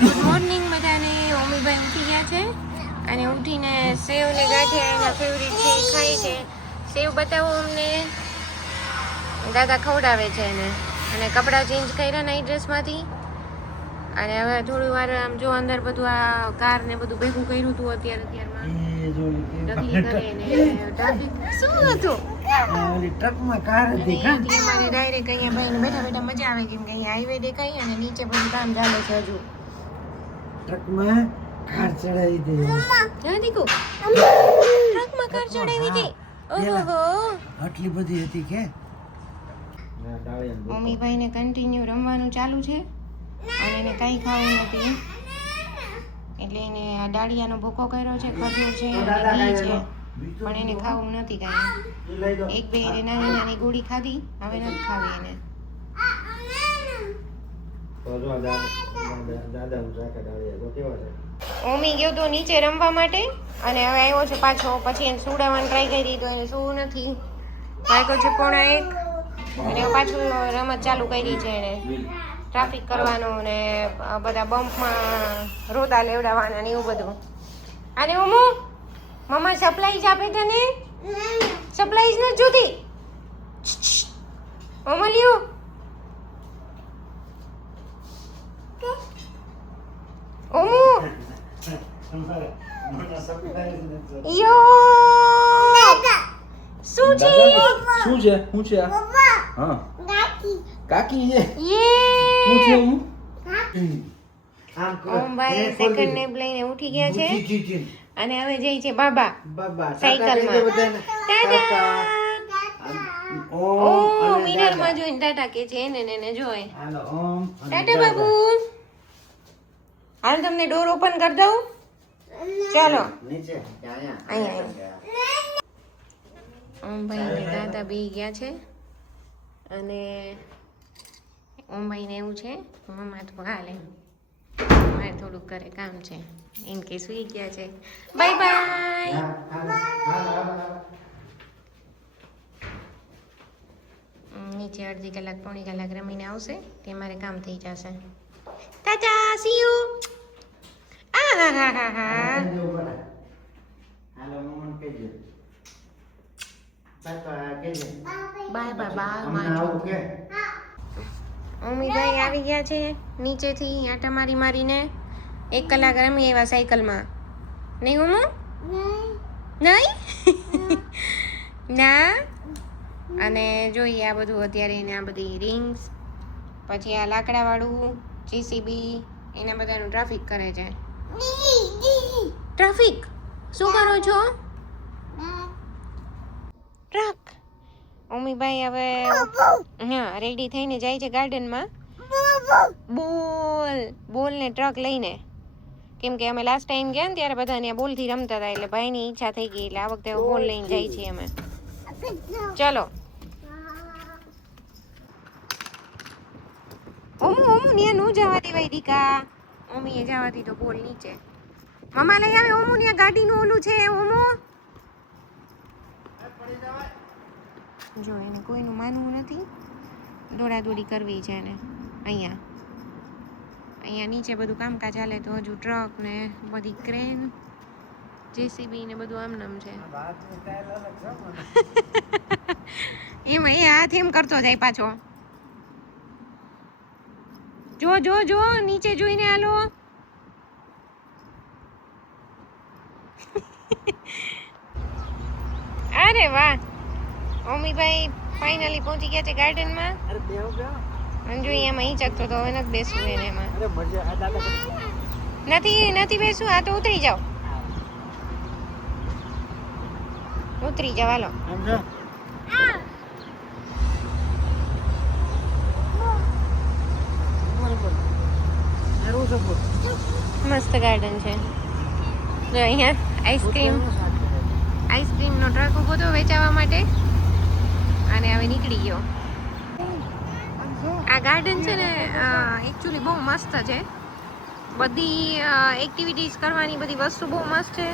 Good morning બધાને. ઓમીભાઈ ઉઠી ગયા છે અને ઉઠીને સેવ ને ગાંઠિયા એના ફેવરિટ છે એ ખાય છે. સેવ બતાવો અમને. દાદા ખવડાવે છે એને. અને કપડાં ચેન્જ કર્યા નાઈટ ડ્રેસમાંથી. અને હવે થોડી વાર આમ જો અંદર બધું આ કાર ને બધું ભેગું કર્યું હતું અત્યારમાં ડગલી કરે ને ટ્રાફિક શું હતું ટ્રકમાં કાર હતી એટલે અમારે ડાયરેક્ટ અહીંયા ભાઈને બેઠા બેઠા મજા આવે કેમ કે અહીંયા હાઈવે દેખાય અને નીચે બધું કામ ચાલે છે હજુ. ટ્રકમાં કાર ચડાવી હતી હા દીકુ ટ્રકમાં કાર ચડાવી હતી. ઓહો આટલી બધી હતી કે મમ્મીભાઈને કન્ટિન્યુ રમવાનું ચાલુ છે અને એને કાંઈ ખાવું નથી એટલે એને આ ડાળિયાનો ભૂકો કર્યો છે, ખજૂર છે અને ઘી છે પણ એને ખાવું નથી કાંઈ. એક બે નાની નાની ગોળી ખાધી, હવે નથી ખાવી એને. ઓમી ગયો તો નીચે રમવા માટે અને હવે આવ્યો છે પાછો. પછી એને સુડાવવાની ટ્રાય કરી તો એને સુવું નથી. વાગ્યો છે 1:30 અને પાછું રમત ચાલુ કરી છે એને. ટ્રાફિક કરવાનું ને બધા બમ્પમાં રોદા લેવડાવવાના ને એવું બધું. અને ઓમો મમ્મા સપ્લાઈઝ આપે તને? સપ્લાઈઝ નથી જોતી. ઓમલિયું ઓમુ યો શું છે શું છે શું છે હા કાકી છે યે શું છે હું ઓમભાઈ સેકન્ડ નેપ લઈને ઉઠી ગયા છે અને હવે જાય છે બાબા સાયકલમાં. ઓ મિરરમાં જોઈને ટાટા કે છે એને જોઈ. ટાટા બાબુ. હાલ તમને ડોર ઓપન કરી દઉં. ચાલો અહીંયા ઓમભાઈ ને દાદા બી ગયા છે અને ઓમભાઈને એવું છે મમ્મા તો હાલે મારે થોડુંક કરે કામ છે એમ કે સુઈ ગયા છે. Bye bye. નીચે અડધી કલાક પોણી કલાક રમીને આવશે તે મારે કામ થઈ જશે. Tata C you. આ હા હા હા હા. Bye bye bye. મમ્મીભાઈ આવી ગયા છે નીચેથી આટા મારીને. 1 કલાક રમી એવા સાયકલમાં. નહીં ઉમુ? નહીં ના. અને જોઈએ આ બધું અત્યારે એને આ બધી રિંગ્સ પછી આ લાકડાવાળું JCB એના બધાનું ટ્રાફિક કરે છે. ટ્રાફિક શું કરો છો? ટ્રક. મમ્મીભાઈ હવે હા રેડી થઈને જાય છે ગાર્ડનમાં. બોલ ને ટ્રક લઈને. કેમ કે અમે લાસ્ટ ટાઈમ ગયા ને ત્યારે બધા ત્યાં બોલથી રમતા હતા એટલે ભાઈની ઈચ્છા થઈ ગઈ એટલે આ વખતે બોલ લઈને જાય છીએ અમે. ચલો ઓમુ ને નું જવા દેવાય દીકા. ઓમીએ જવાથી તો બોલ નીચે. મમ્મા લઈ આવે ઓમુ ને ગાડીનું ઓલું છે ઓમુ. જો એને કોઈનું માનવું નથી. દોડાદોડી કરવી છે એને. અહીંયા નીચે બધું કામકાજ ચાલે તો હજુ ટ્રક ને બધી ક્રેન JCB ને બધું આમનામ છે. એમાં એ હાથ એમ કરતો જાય પાછો. જો જો જો નીચે જોઈને હાલો. અરે વાહ. મમ્મીભાઈ ફાઇનલી પહોંચી ગયા છે ગાર્ડનમાં. અને જો એમાં હિંચકતો તો હવે નથી બેસવું એને એમાં. નથી બેસવું. આ તો ઉતરી જાઓ. ઉતરી જાવ હાલો. મસ્ત ગાર્ડન છે. જો અહીંયા આઈસ્ક્રીમનો ટ્રક ઉભો હતો વેચાવા માટે અને હવે નીકળી ગયો. આ ગાર્ડન છે ને એકચ્યુઅલી બહુ મસ્ત છે. બધી એક્ટિવિટીઝ કરવાની બધી વસ્તુ બહુ મસ્ત છે.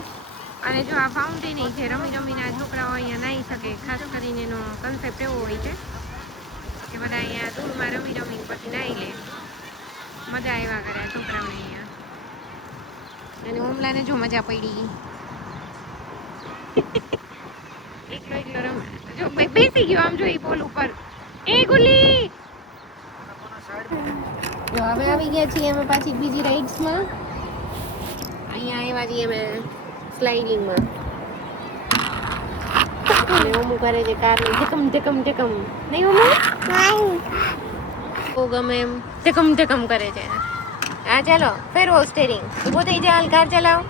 અને જો આ ફાઉન્ટેન છે રમીને આ છોકરાઓ અહીંયા નાહી શકે. ખાસ કરીને એનો કન્સેપ્ટ એવો હોય છે કે બધા અહીંયા ધૂળમાં રમી પછી નાહી લે. મજા આવ્યા કરે છોકરાઓને અહીંયા. અને ઓમલાને જો મજા પડી. એકલો રમ જો બેસી ગયો આમ જો એ પોલ ઉપર. એ ગુલી જો હવે આવી ગયા છીએ અમે પાછી બીજી રાઈડ્સમાં. અહીંયા આવ્યા છીએ અમે સ્લાઇડિંગમાં. અને ઓમું કરે છે કારને ધકમ ધકમ ધકમ. નહીં ઓમું? બહુ ગમે એમ ધકમ ધકમ કરે છે. હા ચાલો ફેરવો સ્ટેરિંગ. ઊભો થઈ જા, હાલ કાર ચલાવો.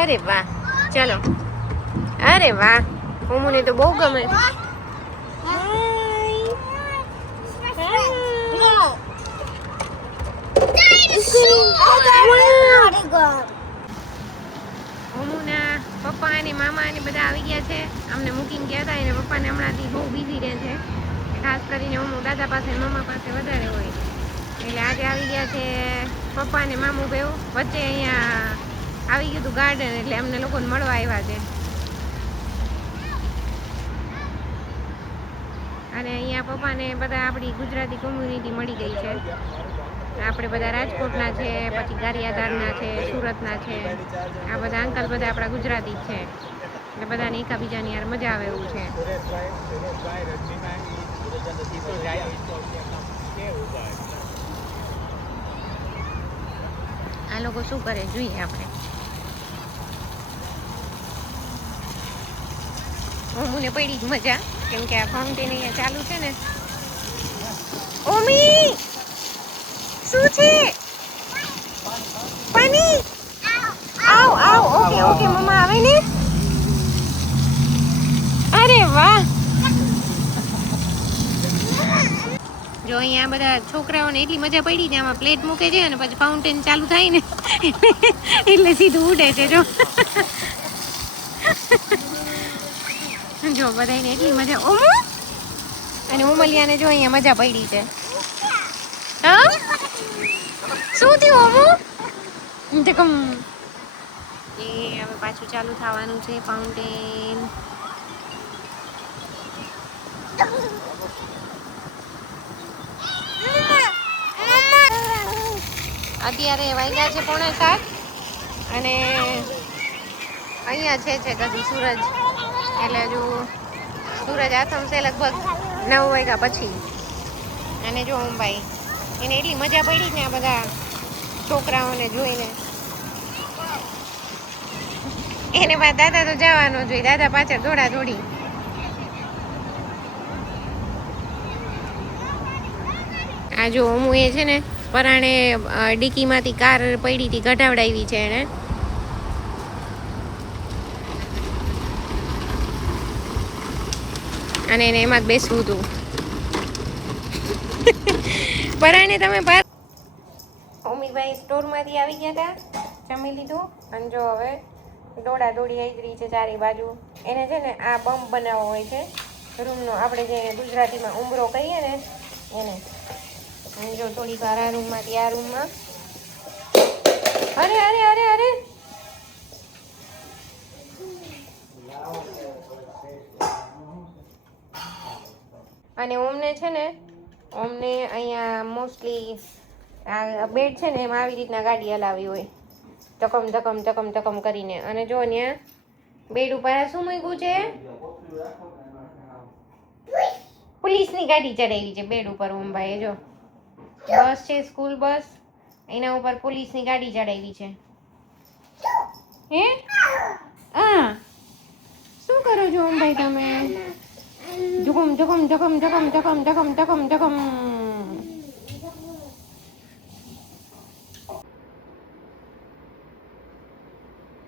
અરે વાહ, ચલો. અરે વાહ, ઓમુને તો બહુ ગમે. ઓમુના પપ્પા અને મામા અને બધા આવી ગયા છે. અમને મૂકીને ગયા હતા. એને પપ્પાને હમણાંથી બહુ બિઝી રહે છે. ખાસ કરીને ઓમુ દાદા પાસે મામા પાસે વધારે હોય. એટલે આજે આવી ગયા છે પપ્પા અને મામું બેવ. વચ્ચે અહીંયા આવી ગયું હતું ગાર્ડન, એટલે અમને લોકોને મળવા આવ્યા છે. અને અહીંયા પપ્પાને બધા આપણી ગુજરાતી કોમ્યુનિટી મળી ગઈ છે. આપણે બધા રાજકોટના છે, પછી ગારિયાધારના છે, સુરતના છે. આ બધા અંકલ બધા આપણા ગુજરાતી જ છે. એટલે બધાને એકાબીજાની યાર મજા આવે એવું છે. આ લોકો શું કરે જોઈએ આપણે. ઓમુને પડી જ મજા, કેમ કે આ ફાઉન્ટેન અહીંયા ચાલુ છે ને. ઓમી શું છે? પાણી? આવ આવ. ઓકે ઓકે મમ્મા આવે ને. અરે વાહ, જો અહીંયા બધા છોકરાઓને એટલી મજા પડી છે. આમાં પ્લેટ મૂકે છે અને પછી ફાઉન્ટેન ચાલુ થાય ને એટલે સીધું ઉડે છે. જો બધાને એટલી મજા. ઓમુ અને ઉમલિયાને જો અહીંયા મજા પડી છે. હા શું થયું ઓમુ? ધકમ. એ હવે પાછું ચાલુ થવાનું છે ફાઉન્ટેન. અત્યારે વાગ્યા છે 6:45 અને અહીંયા છે હજુ સૂરજ. એટલે હજુ સૂરજ આથમશે લગભગ 9 વાગ્યા પછી. અને જો ભાઈ એને એટલી મજા પડી ને આ બધા છોકરાઓને જોઈને. એને બાદ દાદા તો જવાનો જોઈએ. દાદા પાછળ દોડા દોડી. આ જો હું એ છે ને પરાણે ડીકીમાંથી કાર પડી હતી, કઢાવડાવી છે એને. અને એને એમાં જ બેસવું હતું. પરાણે તમે ઓમીભાઈ સ્ટોરમાંથી આવી ગયા હતા, જમી લીધું અને જો હવે દોડા દોડી આવી રહી છે ચારે બાજુ. એને છે ને આ બમ્પ બનાવવો હોય છે રૂમનો, આપણે જે ગુજરાતીમાં ઉંબરો કહીએ ને એને. અને જો થોડીક વાર આ રૂમમાંથી આ રૂમમાં. અરે અરે અરે અરે અને ઓમને છે ને અહીંયા મોસ્ટલી આ બેડ છે ને એમાં આવી રીતના ગાડી હલાવી હોય, ધકમ ધકમ ધકમ ધકમ કરીને. અને જો ત્યાં બેડ ઉપર શું મૂક્યું છે? પોલીસની ગાડી ચડાવી છે બેડ ઉપર. ઓમભાઈ જો બસ છે, સ્કૂલ બસ, એના ઉપર પોલીસની ગાડી ચડાવી છે. હે હા શું કરો છો ઓમભાઈ તમે? જુકમ જુકમ જુકમ જુકમ જુકમ જુકમ જુકમ જુકમ.